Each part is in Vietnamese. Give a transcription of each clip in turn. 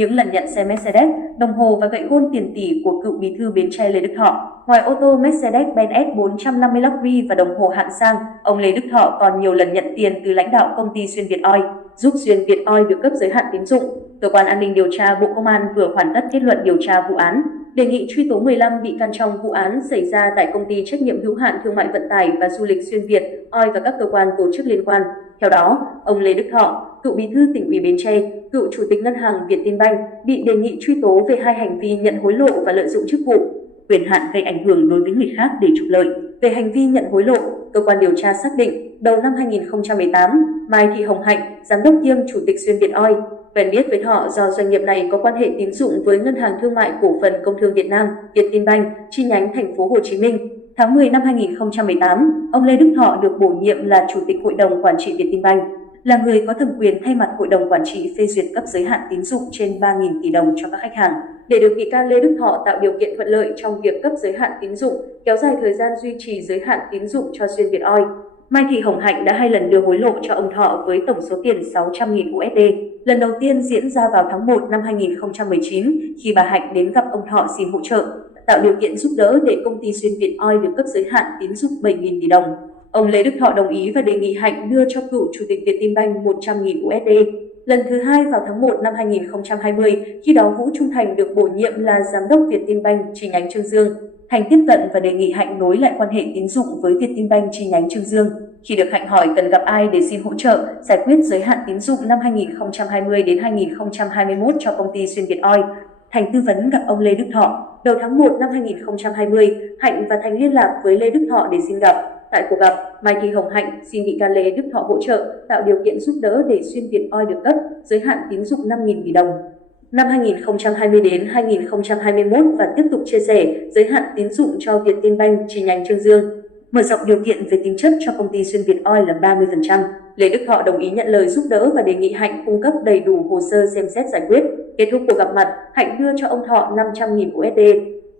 những lần nhận xe Mercedes, đồng hồ và gậy gôn tiền tỷ của cựu bí thư Bến Tre Lê Đức Thọ. Ngoài ô tô Mercedes-Benz S450 Luxury và đồng hồ hạng sang, ông Lê Đức Thọ còn nhiều lần nhận tiền từ lãnh đạo công ty Xuyên Việt Oil, giúp Xuyên Việt Oil được cấp giới hạn tín dụng. Cơ quan An ninh điều tra Bộ Công an vừa hoàn tất kết luận điều tra vụ án, đề nghị truy tố 15 bị can trong vụ án xảy ra tại công ty trách nhiệm hữu hạn thương mại vận tải và du lịch Xuyên Việt Oil và các cơ quan tổ chức liên quan. Theo đó, ông Lê Đức Thọ, cựu bí thư Tỉnh ủy Bến Tre, cựu chủ tịch ngân hàng Vietinbank bị đề nghị truy tố về hai hành vi nhận hối lộ và lợi dụng chức vụ, quyền hạn gây ảnh hưởng đối với người khác để trục lợi. Về hành vi nhận hối lộ, cơ quan điều tra xác định đầu năm 2018, Mai Thị Hồng Hạnh, giám đốc kiêm chủ tịch Xuyên Việt Oil, quen biết với Thọ do doanh nghiệp này có quan hệ tín dụng với Ngân hàng Thương mại Cổ phần Công thương Việt Nam, Vietinbank, chi nhánh thành phố Hồ Chí Minh. Tháng 10 năm 2018, ông Lê Đức Thọ được bổ nhiệm là chủ tịch hội đồng quản trị Vietinbank, là người có thẩm quyền thay mặt hội đồng quản trị phê duyệt cấp giới hạn tín dụng trên 3.000 tỷ đồng cho các khách hàng. Để được bị can Lê Đức Thọ tạo điều kiện thuận lợi trong việc cấp giới hạn tín dụng, kéo dài thời gian duy trì giới hạn tín dụng cho Xuyên Việt Oil, Mai Thị Hồng Hạnh đã 2 lần đưa hối lộ cho ông Thọ với tổng số tiền 600.000 USD. Lần đầu tiên diễn ra vào tháng 1 năm 2019 khi bà Hạnh đến gặp ông Thọ xin hỗ trợ, tạo điều kiện giúp đỡ để công ty Xuyên Việt Oil được cấp giới hạn tín dụng 7.000 tỷ đồng. Ông Lê Đức Thọ đồng ý và đề nghị Hạnh đưa cho cựu chủ tịch Vietinbank 100.000 USD. Lần thứ hai vào tháng 1 năm 2020, khi đó Vũ Trung Thành được bổ nhiệm là giám đốc Vietinbank chi nhánh Chương Dương. Thành tiếp cận và đề nghị Hạnh nối lại quan hệ tín dụng với Vietinbank chi nhánh Chương Dương. Khi được Hạnh hỏi cần gặp ai để xin hỗ trợ giải quyết giới hạn tín dụng năm 2020 đến 2021 cho công ty Xuyên Việt Oil, Thành tư vấn gặp ông Lê Đức Thọ. Đầu tháng 1 năm 2020, Hạnh và Thành liên lạc với Lê Đức Thọ để xin gặp. Tại cuộc gặp, Mai Thị Hồng Hạnh xin bị can Lê Đức Thọ hỗ trợ, tạo điều kiện giúp đỡ để Xuyên Việt Oil được cấp giới hạn tín dụng 5.000 tỷ đồng. Năm 2020 đến 2021 và tiếp tục chia sẻ giới hạn tín dụng cho Vietinbank chi nhánh Chương Dương. Mở rộng điều kiện về tính chất cho công ty Xuyên Việt Oil là 30%. Lê Đức Thọ đồng ý nhận lời giúp đỡ và đề nghị Hạnh cung cấp đầy đủ hồ sơ xem xét giải quyết. Kết thúc cuộc gặp mặt, Hạnh đưa cho ông Thọ 500.000 USD.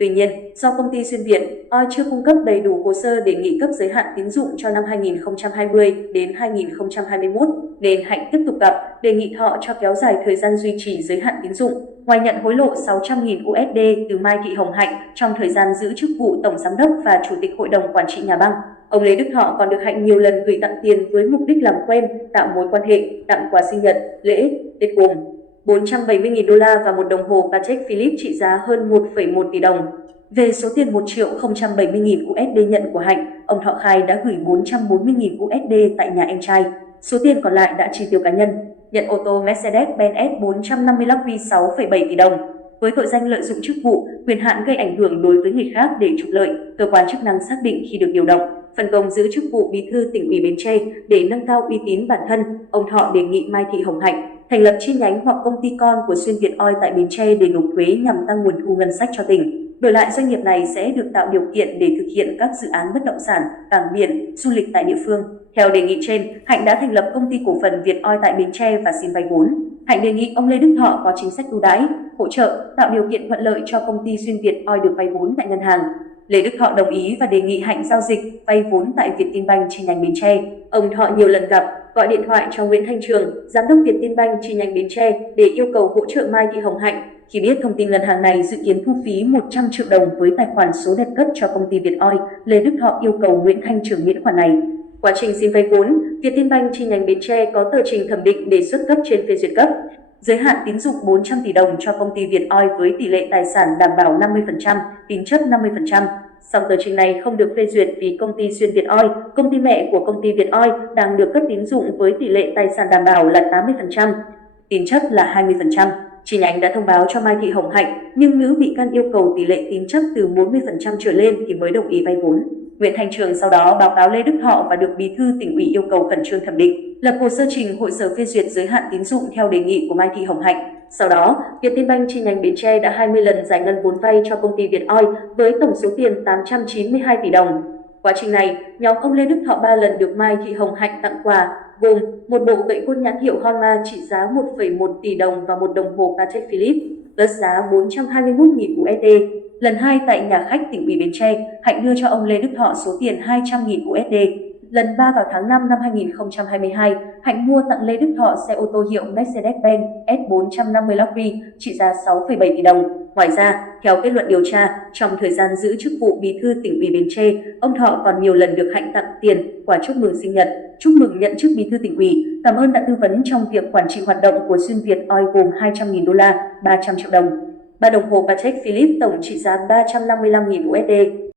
Tuy nhiên, do công ty Xuyên Việt Oil chưa cung cấp đầy đủ hồ sơ đề nghị cấp giới hạn tín dụng cho năm 2020 đến 2021, nên Hạnh tiếp tục gặp, đề nghị Thọ cho kéo dài thời gian duy trì giới hạn tín dụng. Ngoài nhận hối lộ 600.000 USD từ Mai Thị Hồng Hạnh trong thời gian giữ chức vụ Tổng Giám đốc và Chủ tịch Hội đồng Quản trị Nhà băng, ông Lê Đức Thọ còn được Hạnh nhiều lần gửi tặng tiền với mục đích làm quen, tạo mối quan hệ, tặng quà sinh nhật, lễ, Tết gồm 470.000 đô la và một đồng hồ Patek Philippe trị giá hơn 1,1 tỷ đồng. Về số tiền 1.070.000 USD nhận của Hạnh, ông Thọ khai đã gửi 440.000 USD tại nhà em trai. Số tiền còn lại đã chi tiêu cá nhân. Nhận ô tô Mercedes-Benz S450 Luxury 6,7 tỷ đồng. Với tội danh lợi dụng chức vụ, quyền hạn gây ảnh hưởng đối với người khác để trục lợi, cơ quan chức năng xác định khi được điều động, phân công giữ chức vụ bí thư Tỉnh ủy Bến Tre để nâng cao uy tín bản thân, ông Thọ đề nghị Mai Thị Hồng Hạnh thành lập chi nhánh hoặc công ty con của Xuyên Việt Oil tại Bến Tre để nộp thuế nhằm tăng nguồn thu ngân sách cho tỉnh. Đổi lại doanh nghiệp này sẽ được tạo điều kiện để thực hiện các dự án bất động sản, cảng biển, du lịch tại địa phương. Theo đề nghị trên, Hạnh đã thành lập công ty cổ phần Việt Oil tại Bến Tre và xin vay vốn. Hạnh đề nghị ông Lê Đức Thọ có chính sách ưu đãi, hỗ trợ, tạo điều kiện thuận lợi cho công ty Xuyên Việt Oil được vay vốn tại ngân hàng. Lê Đức Thọ đồng ý và đề nghị Hạnh giao dịch vay vốn tại Vietinbank chi nhánh Bến Tre. Ông Thọ nhiều lần gặp, gọi điện thoại cho Nguyễn Thanh Trường, giám đốc Vietinbank chi nhánh Bến Tre để yêu cầu hỗ trợ Mai Thị Hồng Hạnh. Khi biết thông tin ngân hàng này dự kiến thu phí 100 triệu đồng với tài khoản số đẹp cấp cho công ty Việt Oil, Lê Đức Thọ yêu cầu Nguyễn Thanh Trường miễn khoản này. Quá trình xin vay vốn, Vietinbank chi nhánh Bến Tre có tờ trình thẩm định đề xuất cấp trên phê duyệt cấp giới hạn tín dụng 400 tỷ đồng cho công ty Việt Oil với tỷ lệ tài sản đảm bảo 50%, tín chấp 50%. Song tờ trình này không được phê duyệt vì công ty Xuyên Việt Oil, công ty mẹ của công ty Việt Oil, đang được cấp tín dụng với tỷ lệ tài sản đảm bảo là 80%, tín chấp là 20%. Chi nhánh đã thông báo cho Mai Thị Hồng Hạnh, nhưng nữ bị can yêu cầu tỷ lệ tín chấp từ 40% trở lên thì mới đồng ý vay vốn. Nguyễn Thanh Trường sau đó báo cáo Lê Đức Thọ và được Bí thư Tỉnh ủy yêu cầu khẩn trương thẩm định, lập hồ sơ trình hội sở phê duyệt giới hạn tín dụng theo đề nghị của Mai Thị Hồng Hạnh. Sau đó, Vietinbank chi nhánh Bến Tre đã 20 lần giải ngân vốn vay cho công ty Việt Oil với tổng số tiền 892 tỷ đồng. Quá trình này, nhóm ông Lê Đức Thọ 3 lần được Mai Thị Hồng Hạnh tặng quà, gồm một bộ gậy côn nhãn hiệu Honma trị giá 1,1 tỷ đồng và một đồng hồ Patek Philippe, ước giá 421.000 USD. Lần 2 tại nhà khách Tỉnh ủy Bến Tre, Hạnh đưa cho ông Lê Đức Thọ số tiền 200.000 USD. Lần 3 vào tháng 5 năm 2022, Hạnh mua tặng Lê Đức Thọ xe ô tô hiệu Mercedes-Benz S450 Luxury trị giá 6,7 tỷ đồng. Ngoài ra, theo kết luận điều tra, trong thời gian giữ chức vụ Bí thư Tỉnh ủy Bến Tre, ông Thọ còn nhiều lần được Hạnh tặng tiền, quà chúc mừng sinh nhật, chúc mừng nhận chức Bí thư Tỉnh ủy, cảm ơn đã tư vấn trong việc quản trị hoạt động của Xuyên Việt Oil gồm 200.000 đô la, 300 triệu đồng. 3 đồng hồ Patek Philippe tổng trị giá 355.000 USD.